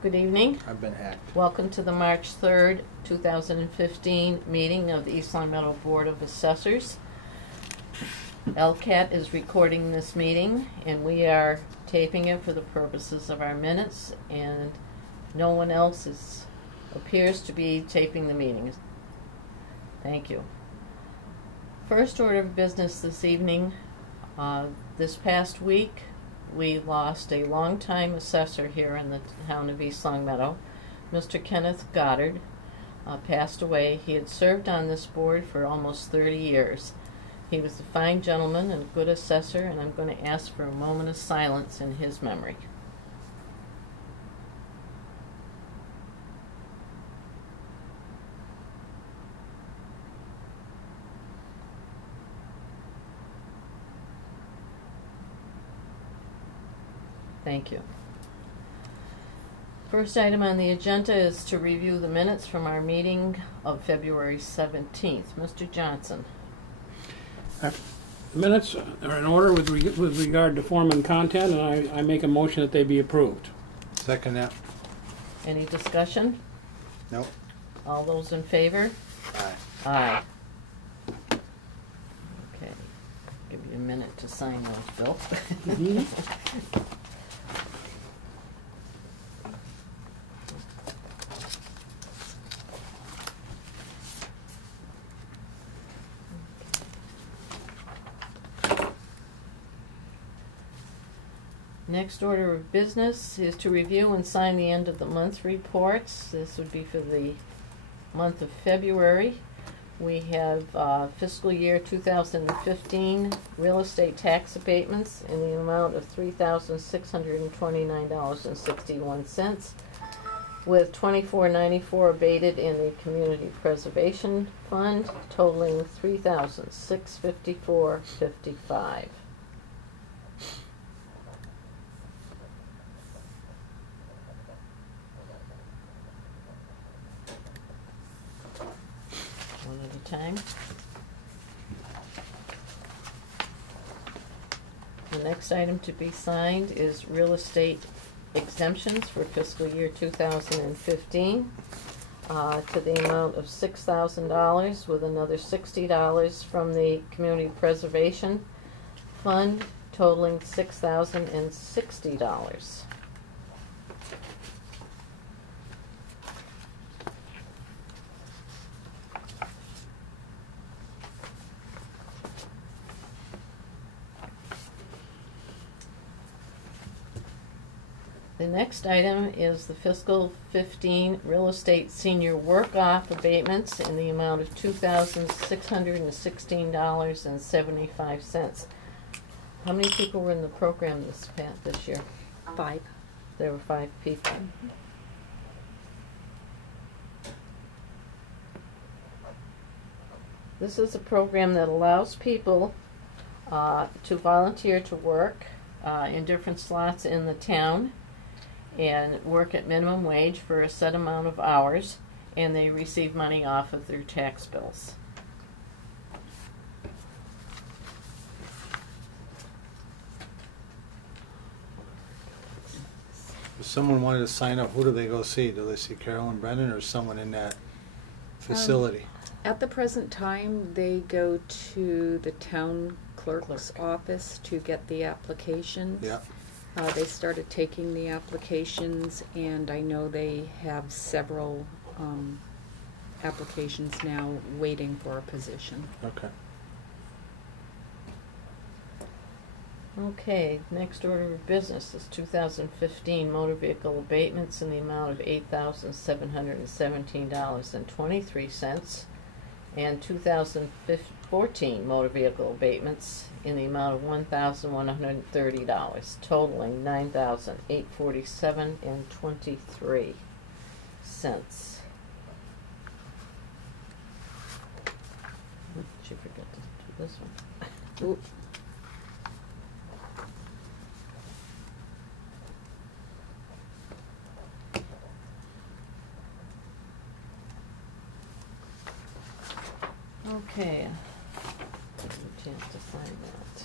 Good evening. I've been hacked. Welcome to the March 3rd, 2015 meeting of the East Long Meadow Board of Assessors. LCAT is recording this meeting, and we are taping it for the purposes of our minutes, and no one else appears to be taping the meeting. Thank you. First order of business this evening. This past week, we lost a longtime assessor here in the town of East Long Meadow. Mr. Kenneth Goddard passed away. He had served on this board for almost 30 years. He was a fine gentleman and a good assessor, and I'm going to ask for a moment of silence in his memory. Thank you. First item on the agenda is to review the minutes from our meeting of February 17th. Mr. Johnson. Minutes are in order with regard to form and content, and I make a motion that they be approved. Second that. Any discussion? Nope. All those in favor? Aye. Aye. Okay. Give you a minute to sign those, Bill. Mm-hmm. Next order of business is to review and sign the end of the month reports. This would be for the month of February. We have fiscal year 2015 real estate tax abatements in the amount of $3,629.61, with $24.94 abated in the Community Preservation Fund, totaling $3,654.55. One at a time. The next item to be signed is real estate exemptions for fiscal year 2015 to the amount of $6,000, with another $60 from the Community Preservation Fund, totaling $6,060. The next item is the fiscal 15 real estate senior work-off abatements in the amount of $2,616.75. How many people were in the program this year? 5. There were 5 people. Mm-hmm. This is a program that allows people to volunteer to work in different slots in the town and work at minimum wage for a set amount of hours, and they receive money off of their tax bills. If someone wanted to sign up, who do they go see? Do they see Carolyn Brennan or someone in that facility? At the present time, they go to the town clerk's office to get the applications. Yeah. They started taking the applications, and I know they have several applications now waiting for a position. Okay. Okay, next order of business is 2015 motor vehicle abatements in the amount of $8,717.23, and 2014 motor vehicle abatements in the amount of $1,130, totaling $9,847.23. Did you forget to do this one? Ooh. Okay. Give you a chance to sign that.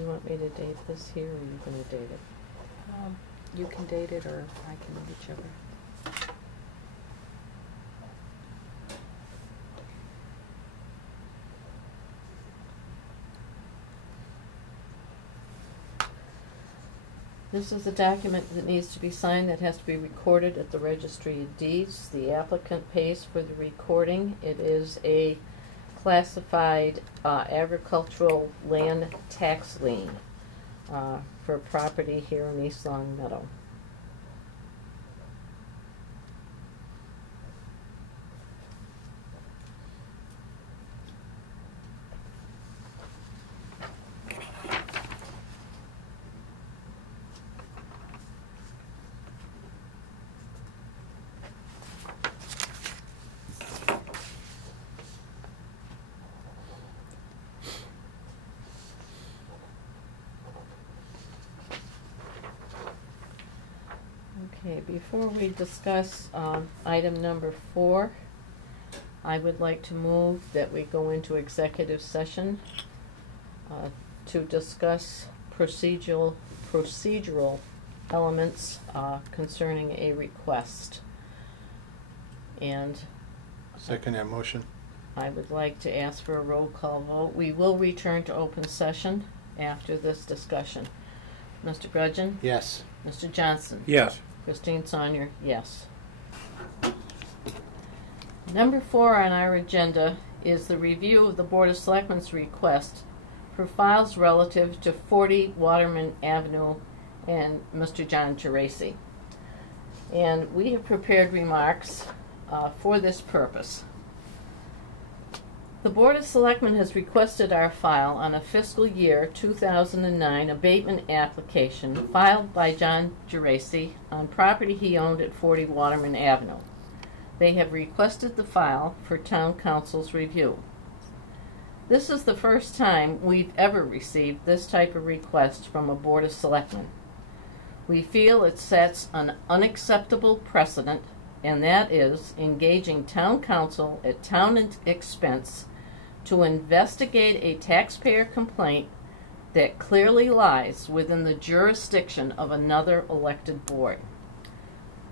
Do you want me to date this here, or are you going to date it? You can date it, or I can, whichever. This is a document that needs to be signed, that has to be recorded at the Registry of Deeds. The applicant pays for the recording. It is a classified agricultural land tax lien for property here in East Long Meadow. Okay, before we discuss item number 4, I would like to move that we go into executive session to discuss procedural elements concerning a request. And Second that motion. I would like to ask for a roll call vote. We will return to open session after this discussion. Mr. Grudgeon? Yes. Mr. Johnson? Yes. Christine Saunier, yes. Number 4 on our agenda is the review of the Board of Selectmen's request for files relative to 40 Waterman Avenue and Mr. John Geraci. And we have prepared remarks for this purpose. The Board of Selectmen has requested our file on a fiscal year 2009 abatement application filed by John Geraci on property he owned at 40 Waterman Avenue. They have requested the file for Town Council's review. This is the first time we've ever received this type of request from a Board of Selectmen. We feel it sets an unacceptable precedent, and that is engaging Town Council at town expense to investigate a taxpayer complaint that clearly lies within the jurisdiction of another elected board.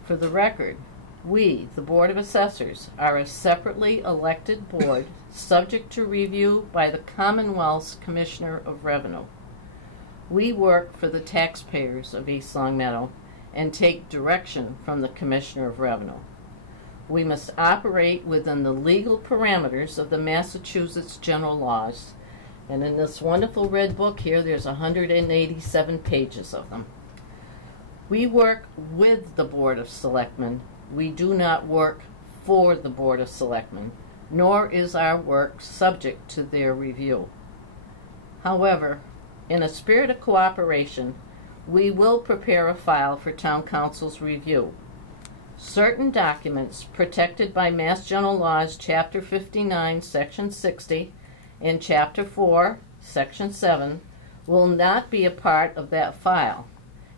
For the record, we, the Board of Assessors, are a separately elected board subject to review by the Commonwealth's Commissioner of Revenue. We work for the taxpayers of East Long Meadow and take direction from the Commissioner of Revenue. We must operate within the legal parameters of the Massachusetts general laws. And in this wonderful red book here, there's 187 pages of them. We work with the Board of Selectmen. We do not work for the Board of Selectmen, nor is our work subject to their review. However, in a spirit of cooperation, we will prepare a file for Town Council's review. Certain documents protected by Mass General Laws, Chapter 59, Section 60, and Chapter 4, Section 7, will not be a part of that file.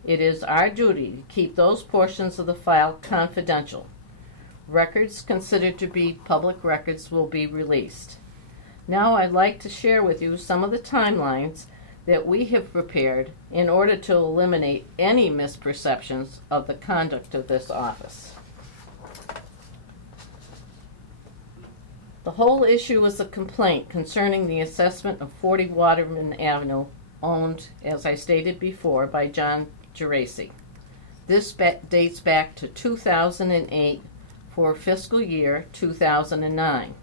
It is our duty to keep those portions of the file confidential. Records considered to be public records will be released. Now I'd like to share with you some of the timelines that we have prepared in order to eliminate any misperceptions of the conduct of this office. The whole issue is a complaint concerning the assessment of 40 Waterman Avenue, owned, as I stated before, by John Geraci. This dates back to 2008 for fiscal year 2009.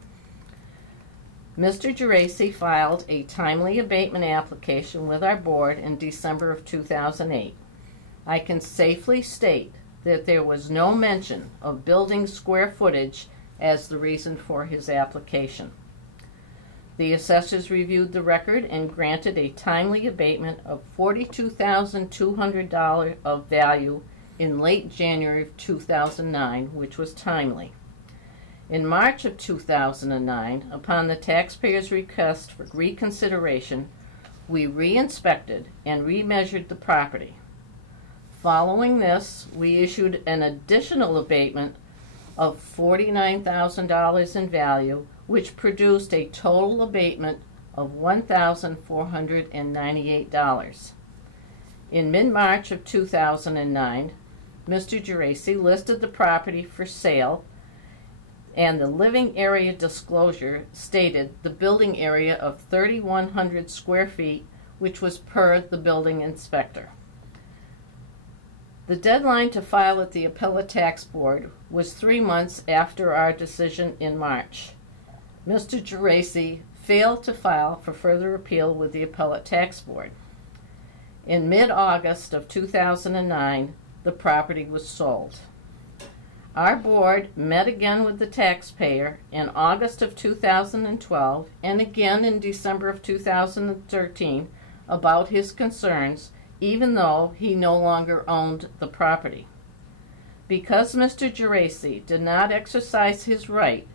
Mr. Geraci filed a timely abatement application with our board in December of 2008. I can safely state that there was no mention of building square footage as the reason for his application. The assessors reviewed the record and granted a timely abatement of $42,200 of value in late January of 2009, which was timely. In March of 2009, upon the taxpayer's request for reconsideration, we re-inspected and remeasured the property. Following this, we issued an additional abatement of $49,000 in value, which produced a total abatement of $1,498. In mid-March of 2009, Mr. Geraci listed the property for sale, and the living area disclosure stated the building area of 3,100 square feet, which was per the building inspector. The deadline to file at the Appellate Tax Board was 3 months after our decision in March. Mr. Geraci failed to file for further appeal with the Appellate Tax Board. In mid-August of 2009, the property was sold. Our board met again with the taxpayer in August of 2012 and again in December of 2013 about his concerns, even though he no longer owned the property. Because Mr. Geraci did not exercise his right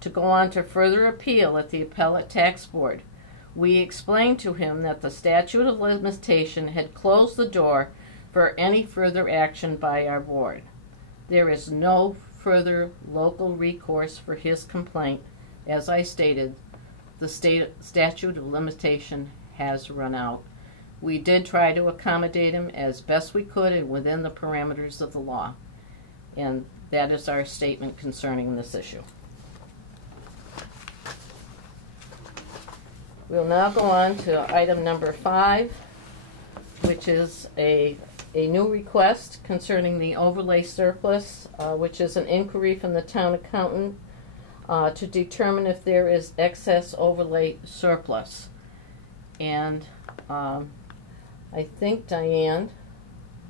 to go on to further appeal at the Appellate Tax Board, we explained to him that the statute of limitation had closed the door for any further action by our board. There is no further local recourse for his complaint. As I stated, the statute of limitation has run out. We did try to accommodate him as best we could and within the parameters of the law. And that is our statement concerning this issue. We'll now go on to item number 5, which is a new request concerning the overlay surplus, which is an inquiry from the town accountant to determine if there is excess overlay surplus. And I think, Diane,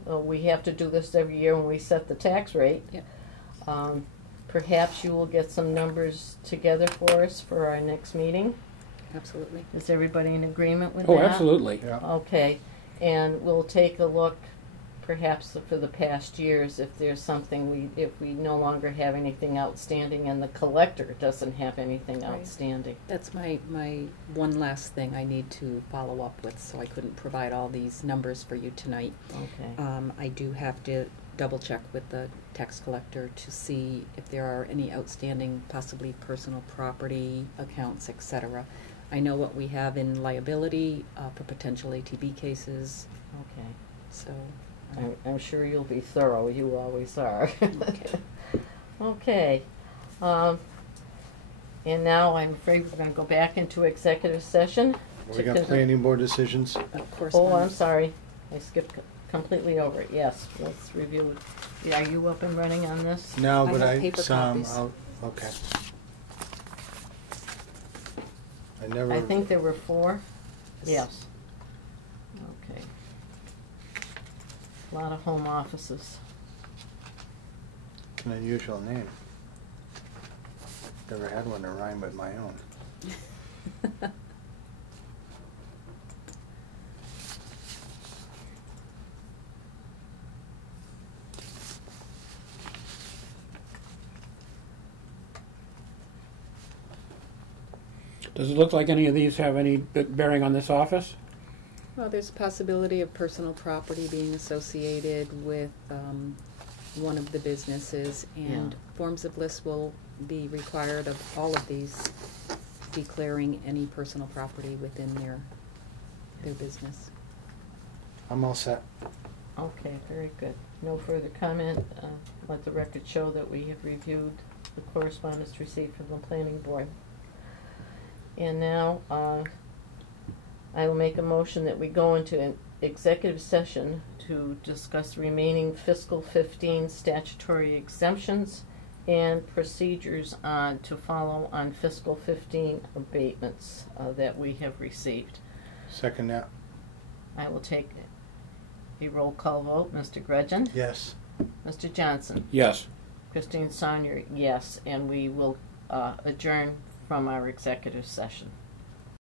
we have to do this every year when we set the tax rate. Yep. Perhaps you will get some numbers together for us for our next meeting. Absolutely. Is everybody in agreement with Oh, that? absolutely. Yeah. Okay, and we'll take a look perhaps for the past years if there's something if we no longer have anything outstanding and the collector doesn't have anything Right. outstanding. That's my one last thing I need to follow up with, so I couldn't provide all these numbers for you tonight. Okay. I do have to double check with the tax collector to see if there are any outstanding, possibly personal property accounts, etc. I know what we have in liability for potential ATB cases, Okay. so. I'm sure you'll be thorough. You always are. Okay. Okay. And now I'm afraid we're going to go back into executive session. We got planning board decisions. Of course. Oh, I'm sorry. I skipped completely over it. Yes, let's review. Are you up and running on this? No, I but have paper copies. Okay. I never. I think there were 4. Yes. Okay. A lot of home offices. An unusual name. Never had one to rhyme with my own. Does it look like any of these have any bearing on this office? Well, there's a possibility of personal property being associated with one of the businesses, and forms of list will be required of all of these, declaring any personal property within their business. I'm all set. Okay, very good. No further comment. Let the record show that we have reviewed the correspondence received from the planning board. And now, I will make a motion that we go into an executive session to discuss remaining fiscal 15 statutory exemptions and procedures to follow on fiscal 15 abatements that we have received. Second that. I will take a roll call vote. Mr. Gretchen? Yes. Mr. Johnson? Yes. Christine Saunier, yes. And we will adjourn from our executive session.